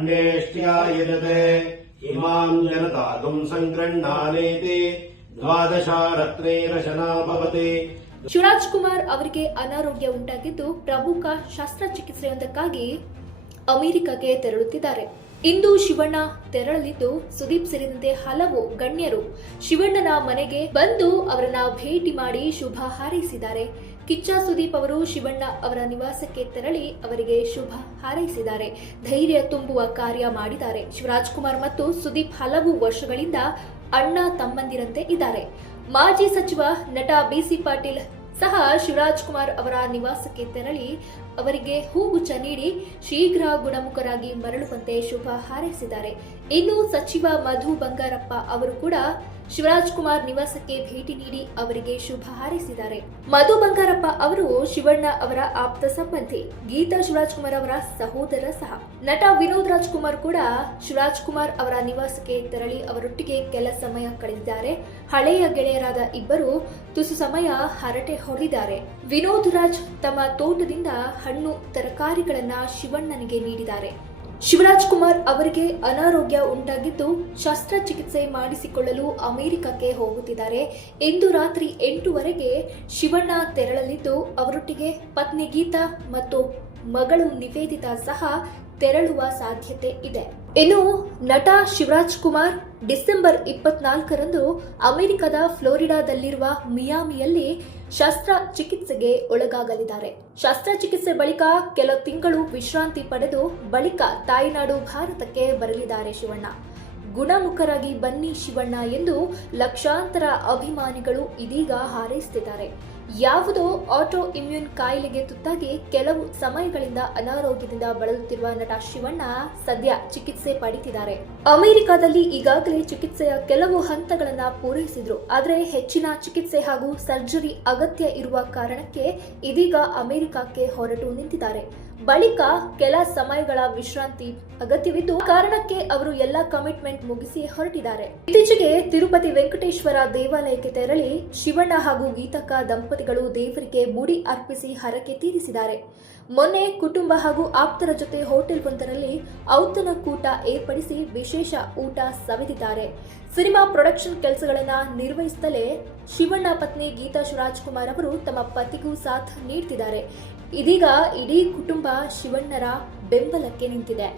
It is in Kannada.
अन्येष्ट्या यजते इमाम् जनतागुम् सङ्गृह्णानेति द्वादशारत्नेरशना भवति ಶಿವರಾಜ್ ಕುಮಾರ್ ಅವರಿಗೆ ಅನಾರೋಗ್ಯ ಉಂಟಾಗಿದ್ದು ಪ್ರಮುಖ ಶಸ್ತ್ರಚಿಕಿತ್ಸೆಯೊಂದಕ್ಕಾಗಿ ಅಮೆರಿಕಕ್ಕೆ ತೆರಳುತ್ತಿದ್ದಾರೆ ಇಂದು ಶಿವಣ್ಣ ತೆರಳಲಿದ್ದು ಸುದೀಪ್ ಸೇರಿದಂತೆ ಹಲವು ಗಣ್ಯರು ಶಿವಣ್ಣನ ಮನೆಗೆ ಬಂದು ಅವರನ್ನ ಭೇಟಿ ಮಾಡಿ ಶುಭ ಹಾರೈಸಿದ್ದಾರೆ. ಕಿಚ್ಚ ಸುದೀಪ್ ಅವರು ಶಿವಣ್ಣ ಅವರ ನಿವಾಸಕ್ಕೆ ತೆರಳಿ ಅವರಿಗೆ ಶುಭ ಹಾರೈಸಿದ್ದಾರೆ. ಧೈರ್ಯ ತುಂಬುವ ಕಾರ್ಯ ಮಾಡಿದ್ದಾರೆ. ಶಿವರಾಜ್ ಕುಮಾರ್ ಮತ್ತು ಸುದೀಪ್ ಹಲವು ವರ್ಷಗಳಿಂದ ಅಣ್ಣ ತಮ್ಮಂದಿರಂತೆ ಇದ್ದಾರೆ. ಮಾಜಿ ಸಚಿವ ನಟ ಬಿಸಿ ಪಾಟೀಲ್ ಸಹ ಶಿವರಾಜ್ ಕುಮಾರ್ ಅವರ ನಿವಾಸಕ್ಕೆ ತೆರಳಿ ಅವರಿಗೆ ಹೂಗುಚ್ಛ ನೀಡಿ ಶೀಘ್ರ ಗುಣಮುಖರಾಗಿ ಮರಳುವಂತೆ ಶುಭ ಹಾರೈಸಿದ್ದಾರೆ. ಇನ್ನು ಸಚಿವ ಮಧು ಬಂಗಾರಪ್ಪ ಅವರು ಕೂಡ ಶಿವರಾಜ್ ಕುಮಾರ್ ನಿವಾಸಕ್ಕೆ ಭೇಟಿ ನೀಡಿ ಅವರಿಗೆ ಶುಭ ಹಾರೈಸಿದ್ದಾರೆ. ಮಧು ಬಂಗಾರಪ್ಪ ಅವರು ಶಿವಣ್ಣ ಅವರ ಆಪ್ತ ಸಂಬಂಧಿ, ಗೀತಾ ಶಿವರಾಜ್ ಕುಮಾರ್ ಅವರ ಸಹೋದರ ಸಹ. ನಟ ವಿನೋದ್ ರಾಜ್ ಕುಮಾರ್ ಕೂಡ ಶಿವರಾಜ್ ಕುಮಾರ್ ಅವರ ನಿವಾಸಕ್ಕೆ ತೆರಳಿ ಅವರೊಟ್ಟಿಗೆ ಕೆಲ ಸಮಯ ಕಳೆದಿದ್ದಾರೆ. ಹಳೆಯ ಗೆಳೆಯರಾದ ಇಬ್ಬರು ತುಸು ಸಮಯ ಹರಟೆ ಹೊಡೆದಿದ್ದಾರೆ. ವಿನೋದ್ ರಾಜ್ ತಮ್ಮ ತೋಟದಿಂದ ಹಣ್ಣು ತರಕಾರಿಗಳನ್ನ ಶಿವಣ್ಣನಿಗೆ ನೀಡಿದ್ದಾರೆ. ಶಿವರಾಜ್ ಕುಮಾರ್ ಅವರಿಗೆ ಅನಾರೋಗ್ಯ ಉಂಟಾಗಿದ್ದು ಶಸ್ತ್ರಚಿಕಿತ್ಸೆ ಮಾಡಿಸಿಕೊಳ್ಳಲು ಅಮೆರಿಕಕ್ಕೆ ಹೋಗುತ್ತಿದ್ದಾರೆ. ಇಂದು ರಾತ್ರಿ ಎಂಟುವರೆಗೆ ಶಿವಣ್ಣ ತೆರಳಲಿದ್ದು, ಅವರೊಟ್ಟಿಗೆ ಪತ್ನಿ ಗೀತಾ ಮತ್ತು ಮಗಳು ನಿವೇದಿತಾ ಸಹ ತೆರಳುವ ಸಾಧ್ಯತೆ ಇದೆ. ಇನ್ನು ನಟ ಶಿವರಾಜ್ ಕುಮಾರ್ ಡಿಸೆಂಬರ್ ಇಪ್ಪತ್ನಾಲ್ಕರಂದು ಅಮೆರಿಕದ ಫ್ಲೋರಿಡಾದಲ್ಲಿರುವ ಮಿಯಾಮಿಯಲ್ಲಿ ಶಸ್ತ್ರ ಚಿಕಿತ್ಸೆಗೆ ಒಳಗಾಗಲಿದ್ದಾರೆ. ಶಸ್ತ್ರಚಿಕಿತ್ಸೆ ಬಳಿಕ ಕೆಲ ತಿಂಗಳು ವಿಶ್ರಾಂತಿ ಪಡೆದು ಬಳಿಕ ತಾಯ್ನಾಡು ಭಾರತಕ್ಕೆ ಬರಲಿದ್ದಾರೆ ಶಿವಣ್ಣ. ಗುಣಮುಖರಾಗಿ ಬನ್ನಿ ಶಿವಣ್ಣ ಎಂದು ಲಕ್ಷಾಂತರ ಅಭಿಮಾನಿಗಳು ಇದೀಗ ಹಾರೈಸುತ್ತಿದ್ದಾರೆ ಯಾವುದೋ ಆಟೋ ಇಮ್ಯೂನ್ ಕಾಯಿಲೆಗೆ ತುತ್ತಾಗಿ ಕೆಲವು ಸಮಯಗಳಿಂದ ಅನಾರೋಗ್ಯದಿಂದ ಬಳಲುತ್ತಿರುವ ನಟ ಶಿವಣ್ಣ ಸದ್ಯ ಚಿಕಿತ್ಸೆ ಪಡೆಯುತ್ತಿದ್ದಾರೆ ಅಮೆರಿಕದಲ್ಲಿ ಈಗಾಗಲೇ ಚಿಕಿತ್ಸೆಯ ಕೆಲವು ಹಂತಗಳನ್ನು ಪೂರೈಸಿದ್ರು. ಆದರೆ ಹೆಚ್ಚಿನ ಚಿಕಿತ್ಸೆ ಹಾಗೂ ಸರ್ಜರಿ ಅಗತ್ಯ ಇರುವ ಕಾರಣಕ್ಕೆ ಇದೀಗ ಅಮೆರಿಕಕ್ಕೆ ಹೊರಟು ನಿಂತಿದ್ದಾರೆ. ಬಳಿಕ ಕೆಲ ಸಮಯಗಳ ವಿಶ್ರಾಂತಿ ಅಗತ್ಯವಿದ್ದು ಕಾರಣಕ್ಕೆ ಅವರು ಎಲ್ಲ ಕಮಿಟ್ಮೆಂಟ್ ಮುಗಿಸಿ ಹೊರಟಿದ್ದಾರೆ. ಇತ್ತೀಚೆಗೆ ತಿರುಪತಿ ವೆಂಕಟೇಶ್ವರ ದೇವಾಲಯಕ್ಕೆ ತೆರಳಿ ಶಿವಣ್ಣ ಹಾಗೂ ಗೀತಕ್ಕ ದಂಪತಿಗಳು ದೇವರಿಗೆ ಮುಡಿ ಅರ್ಪಿಸಿ ಹರಕೆ ತೀರಿಸಿದ್ದಾರೆ. ಮೊನ್ನೆ ಕುಟುಂಬ ಹಾಗೂ ಆಪ್ತರ ಜೊತೆ ಹೋಟೆಲ್ ಒಂದರಲ್ಲಿ ಔತಣ ಕೂಟ ಏರ್ಪಡಿಸಿ ವಿಶೇಷ ಊಟ ಸವಿದಿದ್ದಾರೆ. ಸಿನಿಮಾ ಪ್ರೊಡಕ್ಷನ್ ಕೆಲಸಗಳನ್ನು ನಿರ್ವಹಿಸುತ್ತಲೇ ಶಿವಣ್ಣ ಪತ್ನಿ ಗೀತಾ ಶಿವರಾಜ್ ಕುಮಾರ್ ಅವರು ತಮ್ಮ ಪತಿಗೂ ಸಾಥ್ ನೀಡ್ತಿದ್ದಾರೆ. ಇದೀಗ ಇಡೀ ಕುಟುಂಬ ಶಿವಣ್ಣರ ಬೆಂಬಲಕ್ಕೆ ನಿಂತಿದೆ.